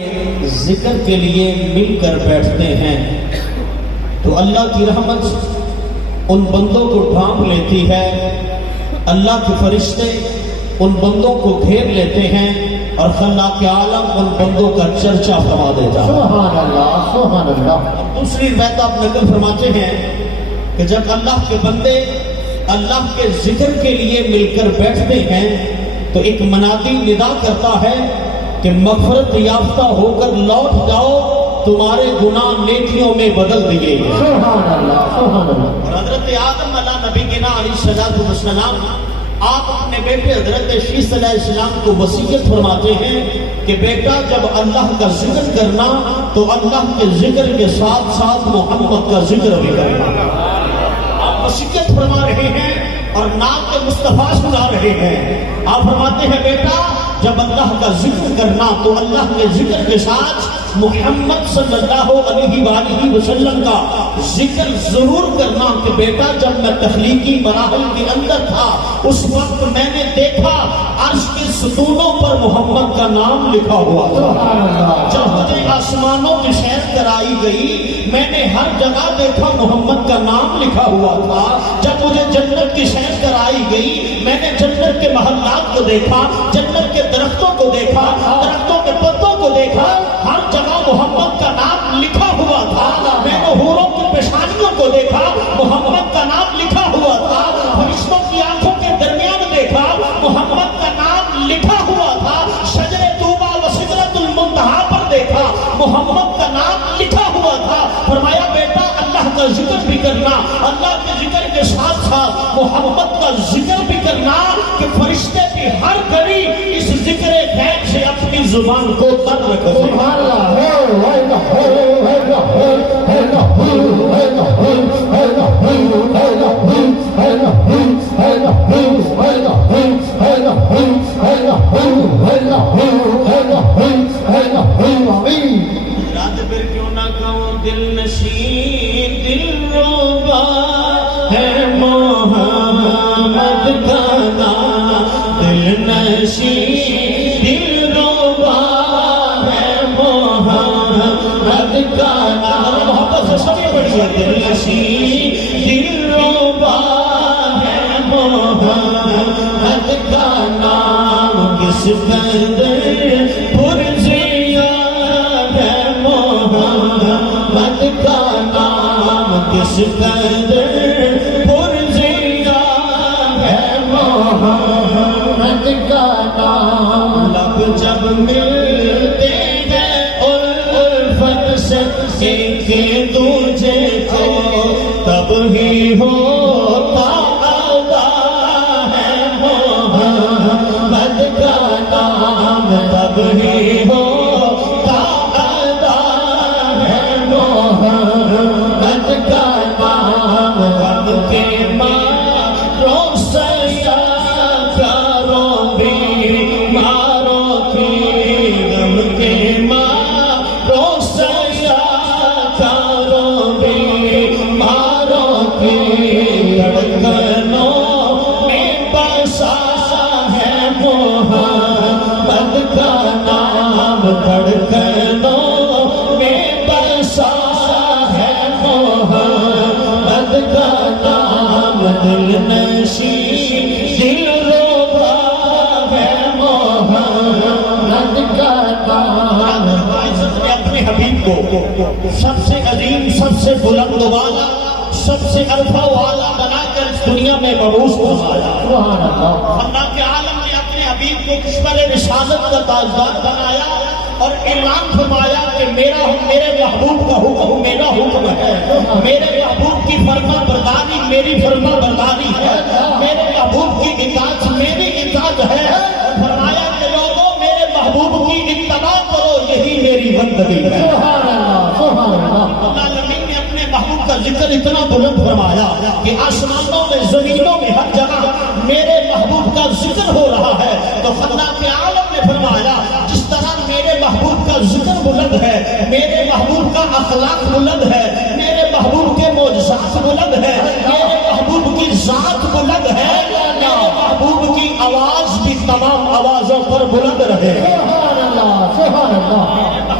ذکر کے لیے مل کر بیٹھتے ہیں تو اللہ کی رحمت ان بندوں کو ڈھانپ لیتی ہے، اللہ کے فرشتے ان بندوں کو گھیر لیتے ہیں اور خلاق عالم ان بندوں کا چرچا فرما دیتا ہے۔ سبحان اللہ سبحان اللہ۔ دوسری روایت آپ نقل فرماتے ہیں کہ جب اللہ کے بندے اللہ کے ذکر کے لیے مل کر بیٹھتے ہیں تو ایک منادی ندا کرتا ہے کہ مغفرت یافتہ ہو کر لوٹ جاؤ، تمہارے گناہ نیکیوں میں بدل دیے گئے۔ سبحان اللہ سبحان اللہ۔ اور حضرت آدم علیہ نبی کے نا علیہ السلام آپ اپنے بیٹے حضرت شیس علیہ السلام کو وصیت فرماتے ہیں کہ بیٹا جب اللہ کا ذکر کرنا تو اللہ کے ذکر کے ساتھ ساتھ محمد کا ذکر بھی کرنا۔ آپ وصیت فرما رہے ہیں اور نام کے مصطفیٰ سنا رہے ہیں۔ آپ فرماتے ہیں بیٹا جب اللہ کا ذکر کرنا تو اللہ کے ذکر کے ساتھ محمد صلی اللہ علیہ وآلہ وسلم کا ذکر ضرور کرنا کہ بیٹا جب میں تخلیقی مراحل کے اندر تھا اس وقت میں نے دیکھا عرش کے ستونوں پر محمد کا نام لکھا ہوا تھا۔ جب مجھے آسمانوں کی سیر کرائی گئی میں نے ہر جگہ دیکھا محمد کا نام لکھا ہوا تھا۔ جب مجھے جنت کی سیر کرائی گئی میں نے جنت کے محلات کو دیکھا، جنت کے درختوں کو دیکھا، درختوں کے پتوں کو دیکھا، ہر جگہ محمد کا نام لکھا ہوا تھا۔ میں نے حوروں کی پیشانیوں کو دیکھا، محمد کا نام لکھا ہوا تھا۔ فرشتوں کی آنکھوں کے درمیان دیکھا، محمد کا نام لکھا ہوا تھا۔ شجر طوبیٰ و سدرۃ المنتہیٰ پر دیکھا، محمد کا نام لکھا ہوا تھا۔ فرمایا بیٹا اللہ کا ذکر بھی کرنا، اللہ کے ذکر کے ساتھ ساتھ محمد کا ذکر بھی کرنا کہ فرشتے بھی ہر گھڑی اس ذکر غیب سے اپنی زبان کو تر رکھتے ہیں۔ سبحان اللہ۔ رات پھر کیوں نہ کہوں دل نشین دل روبا ہے محمد کا نام، دل نشین دل روبا ہے محمد کا نام۔ محبت سے سبھی بڑی ہے، دل نشین دل روبا ہے محمد کا نام، کس قدر پرزیا ہے محمد کا نام، کس قدر پرزیا ہے محمد کا نام۔ لب جب ملتے ہیں الفت سے ایک دوجے کو تب ہی ہوتا ادا ہے محمد کا نام، تب ہی ہوتا ادا ہے محمد کا نام۔ غم کے ماروں سیاکاروں بیماروں کی، غم کے ماروں سیاکاروں بیماروں کی، دھڑکنوں میں بسا ہے محمد کا نام، دھڑکنوں میں بسا ہے محمد کا نام، دل نشین دل روبا ہے محمد کا نام۔ نے اپنے حبیب کو سب سے عظیم، سب سے بلند والا، سب سے الفا والا بنا کر اس دنیا میں مبعوث فرمایا۔ سبحان اللہ۔ اللہ کے عالم نے اپنے حبیب کو کشور رسالت کا تاجدار بنایا اور اعلان فرمایا کہ میرے محبوب کا حکم میرا حکم ہے، میرے محبوب کی فرما برداری میری فرما برداری ہے، میرے محبوب کی اطاعت میری اطاعت ہے۔ اور فرمایا کہ لوگوں میرے محبوب کی اتباع کرو، یہی میری بندگی ہے۔ سبحان اللہ سبحان اللہ۔ العالمین نے اپنے محبوب کا ذکر اتنا بلند فرمایا کہ آسمانوں میں زمینوں میں ہر جگہ میرے محبوب کا ذکر ہو رہا ہے۔ تو خدا کے عالم نے فرمایا جس طرح میرے محبوب کا ذکر بلند ہے، میرے محبوب کا اخلاق بلند ہے، میرے محبوب کے معجزات بلند ہے، میرے محبوب کی ذات بلند ہے، میرے محبوب کی آواز بھی تمام آوازوں پر بلند رہے۔ سبحان اللہ سبحان اللہ۔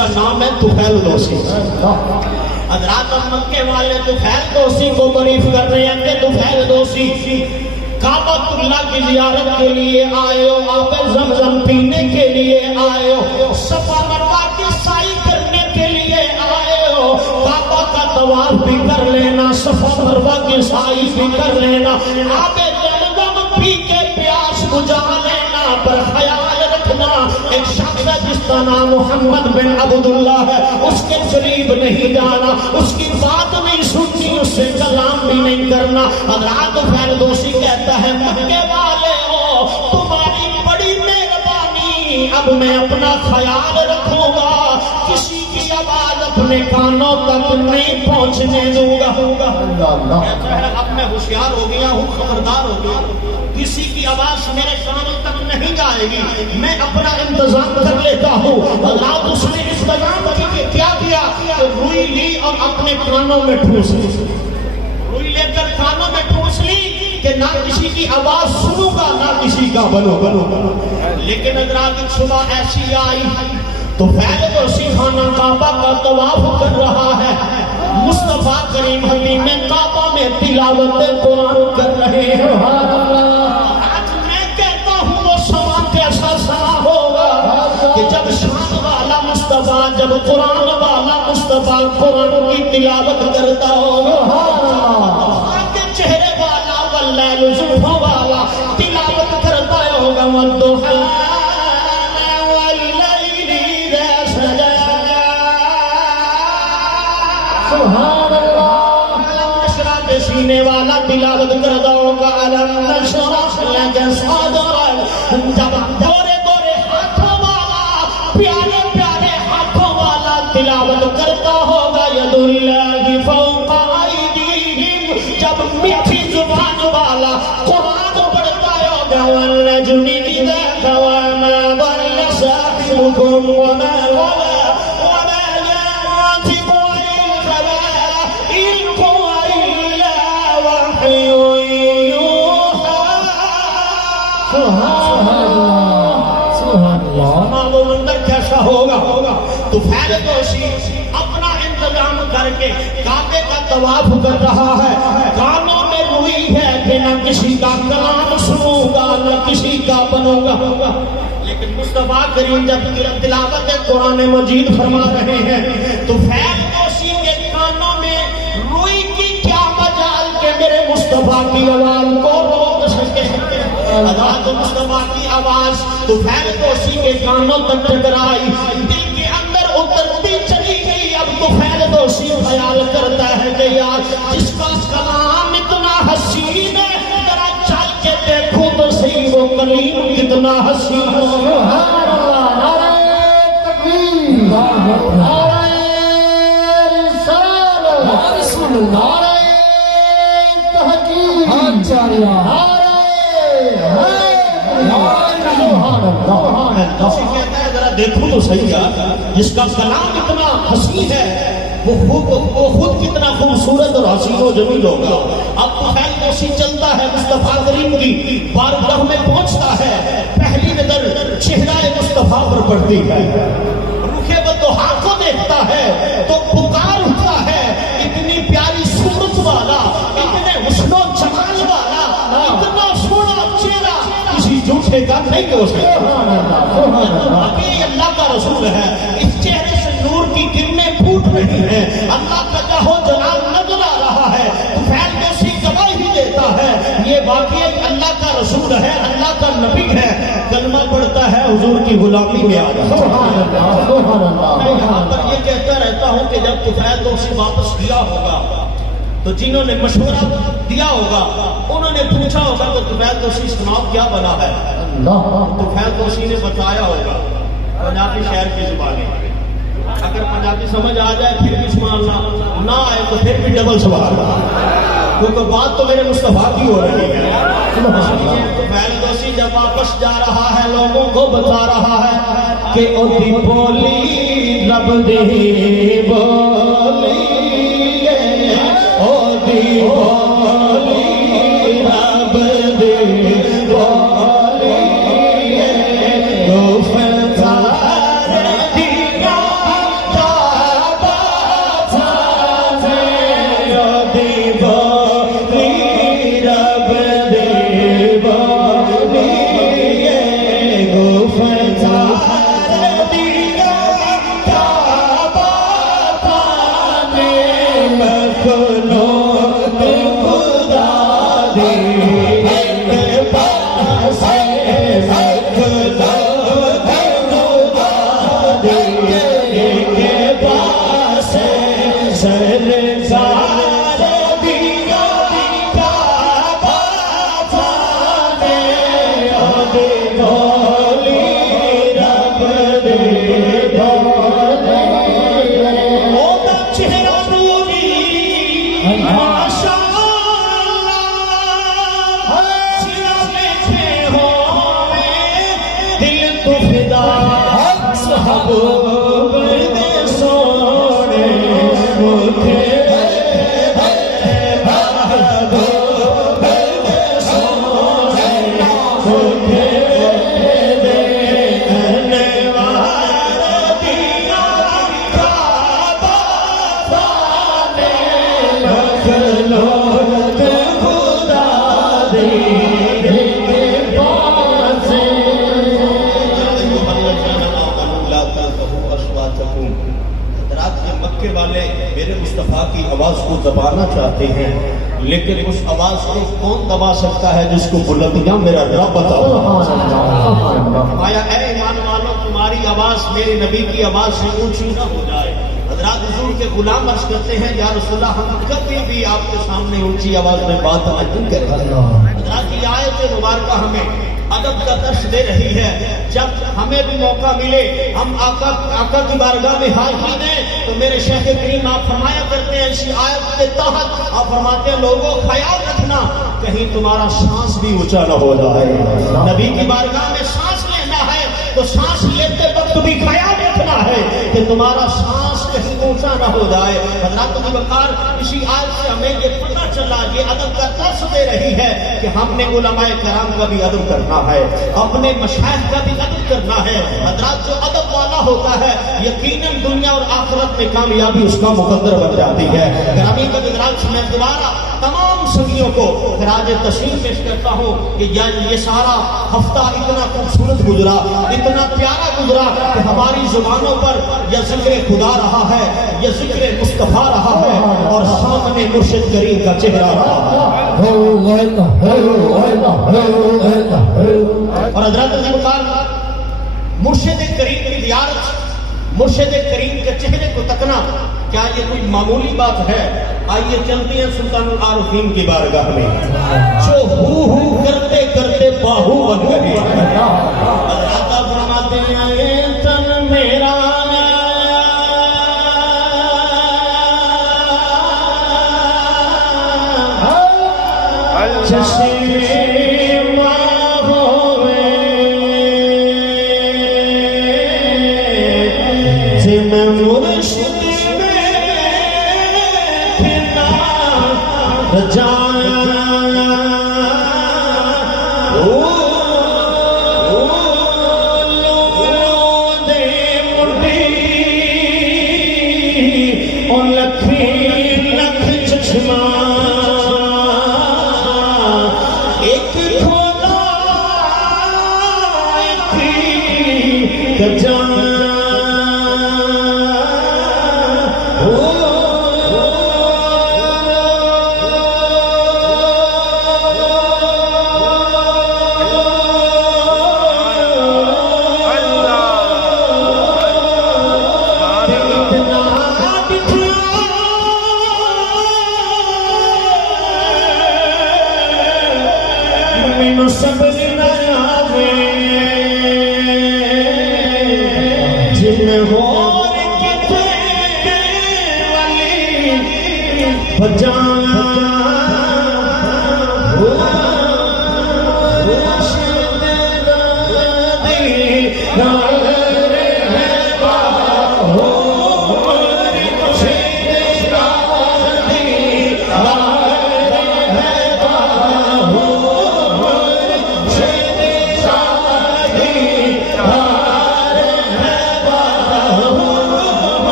کا نام ہے طفیل دوسی. حضرات مکے والے طفیل دوسی کو بریف کر رہے ہیں کہ طفیل دوسی کعبۃ اللہ کی زیارت کے لیے آئے ہو, آب زمزم پینے کے لیے آئے ہو, صفا مروہ کی سعی کرنے کے لیے آئے ہو, کعبہ کا طواف بھی کر لینا, صفا مروہ کی سعی بھی کر لینا, آب زمزم پی کے پیاس بجھا لینا, پر خیال رکھنا ایک شخص ہے جس کا نام محمد بن عبداللہ ہے, اس کے قریب نہیں جانا, اس کی بات نہیں سننی, اس سے کلام بھی نہیں کرنا. حضرات فردوسی کہتا ہے مکے والے ہو تمہاری بڑی مہربانی, اب میں اپنا خیال رکھوں گا, کسی کی آواز اپنے کانوں تک نہیں پہنچنے دوں گا. اب میں ہوشیار ہو گیا ہوں, خبردار ہو گیا, کسی کی آواز میرے کانوں تک نہیں جائے گی, میں اپنا انتظام کر لیتا ہوں. حضرات اس نے انتظام کیا کیا, روئی لی اور اپنے کانوں میں ٹھوس لی, روئی لے کر کانوں میں ٹھوس لی کہ نہ کسی کی آواز سنوں گا نہ کسی کا بنو. لیکن حضرات ایک صبح ایسی آئی تو فیل دوسی خانہ کعبہ کا طواف کر رہا ہے, مصطفیٰ کریم حبیب میں کعبہ میں تلاوت قرآن کر رہے ہیں. آج میں کہتا ہوں وہ سما کیسا سما ہوگا کہ جب شان والا مصطفیٰ, جب قرآن والا مصطفیٰ قرآن کی تلاوت کرتا ہوگا, کے چہرے والا واللیل زلفوں والا تلاوت کرتا ہوگا, والضحی واللیل اذا سجى. سبحان اللہ. سینے والا تلاوت کرتا ہوگا علم نشرح لک صدرک, جب گورے گورے ہاتھوں والا پیارے پیارے ہاتھوں والا تلاوت کرتا ہوگا ید اللہ فوق ایدیہم, جب میٹھی زبان والا قرآن پڑھتا ہوگا والنجم اذا هوى ما ضل صاحبكم وما غوى وما ينطق عن الهوى إن هو إلا وحي يوحى. سبحان اللہ, سبحان اللہ. وہ منظر کیسا ہوگا. تو فیل دوسی اپنا انتظام کر کے کعبے کا طواف کر رہا ہے, کانوں میں روئی ہے کہ نہ کسی کا کلام سنوں گا نہ کسی کا بنوں گا. لیکن مصطفیٰ کریم جب تلاوت قرآن مجید فرما رہے ہیں تو فیل دوسی کے کانوں میں روئی کی کیا مجال کہ میرے مصطفیٰ کی آواز کو روک سکے. حضرات مصطفیٰ کی آواز تو فیل دوسی کے کانوں تک ٹکرائی, دل کے اندر اترتی چلی گئی. اب تو فیل دوسی خیال کرتا ہے کہ یار جس کا کلام اتنا حسین ہے, ذرا چل کے دیکھو تو صحیح وہ کلیم کتنا حسین ہے. سبحان اللہ. نعرہ تکبیر, نعرہ رسالت, رسول اللہ, نعرہ تحقیق, نعرہ دوسی کہتا ہے ذرا دیکھو تو صحیح ہے, جس کا کلام اتنا حسین ہے وہ خود کتنا خوبصورت اور حسین و جمیل ہوگا. اب تو خیل دوسی چلتا ہے, مصطفیٰ کریم کی بارگاہ میں پہنچتا ہے, پہلی نظر چہرہ مصطفیٰ پر پڑتی ہے, رخ بطحا کو دیکھتا ہے تو پکار اٹھتا ہے, اتنی پیاری صورت والا, اتنے حسن و جمال والا, اتنا سونا چہرہ کسی جھوٹے کا نہیں ہو سکتا. واقعی اللہ کا رسول ہے, اس چہرے سے نور کی کرنیں پھوٹ رہی ہیں, اللہ کا جاہو جلال نظر آ رہا ہے. تو فیل دوسی گواہی دیتا ہے یہ واقعی اللہ کا رسول ہے, اللہ کا نبی ہے, کلمہ پڑھتا ہے, حضور کی غلامی میں آ جاتا ہے. میں یہاں پر یہ کہتا رہتا ہوں کہ جب طفیل دوسی واپس گیا ہوگا تو جنہوں نے مشورہ دیا ہوگا انہوں نے پوچھا ہوگا کہ طفیل دوسی سناؤ کیا بنا ہے. طفیل دوسی نے بتایا ہوگا پنجابی شہر کی زبان میں, اگر پنجابی سمجھ آ جائے پھر بھی سنانا, نہ آئے تو پھر بھی ڈبل سوال, کیونکہ بات تو میرے مصطفیٰ کی ہو رہی ہے. طفیل دوسی جب واپس جا رہا ہے لوگوں کو بتا رہا ہے کہ او دی بولی رب دے بولی, او دی بولی رب دے بولی, گفتار دینا مکے والے میرے مصطفیٰ کی آواز کو دبانا چاہتے ہیں، لیکن اس آواز کو کون دبا سکتا ہے جس کو بلندیاں میرا رب بتاؤ۔ آیا اے ایمان والو تمہاری آواز میرے نبی کی آواز سے اونچی نہ ہو جائے۔ حضرات حضور کے غلام عرض کرتے ہیں یا رسول اللہ ہم کبھی بھی آپ کے سامنے اونچی آواز میں بات نہیں کریں۔ حضرات یہ آیت مبارکہ ہمیں ادب کا درس دے رہی ہے۔ جب ہمیں بھی موقع ملے ہم آقا کی بارگاہ میں حاضری دیں تو میرے شیخ کریم آپ فرمایا کرتے ہیں اسی آیت کے تحت آپ فرماتے ہیں لوگوں خیال رکھنا کہیں تمہارا سانس بھی اونچا نہ ہو جائے۔ نبی کی بارگاہ میں سانس لینا ہے تو سانس لیتے وقت بھی خیال رکھنا ہے کہ تمہارا سانس کہیں اونچا نہ ہو جائے۔ حضرات کی وقار اسی آیت سے ہمیں یہ پتہ چلا یہ ادب کا درس دے رہی ہے کہ ہم نے علماء کرام کا بھی ادب کرنا ہے، اپنے مشائخ کا بھی ادب کرنا ہے۔ حضرات جو ادب والا ہوتا ہے یقیناً دنیا اور آخرت میں کامیابی اس کا مقدر بن جاتی ہے۔ گرامی قدرات میں دوبارہ تمام سنگیوں کو خراج تسلیم پیش کرتا ہوں کہ یہ سارا ہفتہ اتنا خوبصورت گزرا، اتنا پیارا گزرا کہ ہماری زبانوں پر یہ ذکر خدا رہا ہے، یہ ذکر مصطفیٰ رہا ہے اور سامنے مرشد کریم کا چہرہ رہا ہے۔ اور حضرت مرشد کریم کی زیارت، مرشد کریم کے چہرے کو تکنا کیا یہ کوئی معمولی بات ہے؟ آئیے چلتے ہیں سلطان العارفین کی بارگاہ میں جو ہو کرتے کرتے باہو بن گئے۔ اللہ فرماتے ہیں تن میرا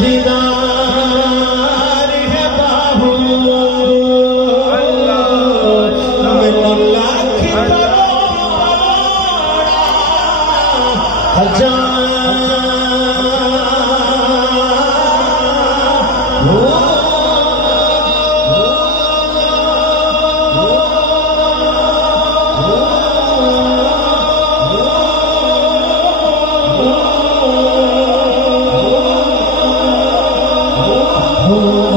دیدار Allah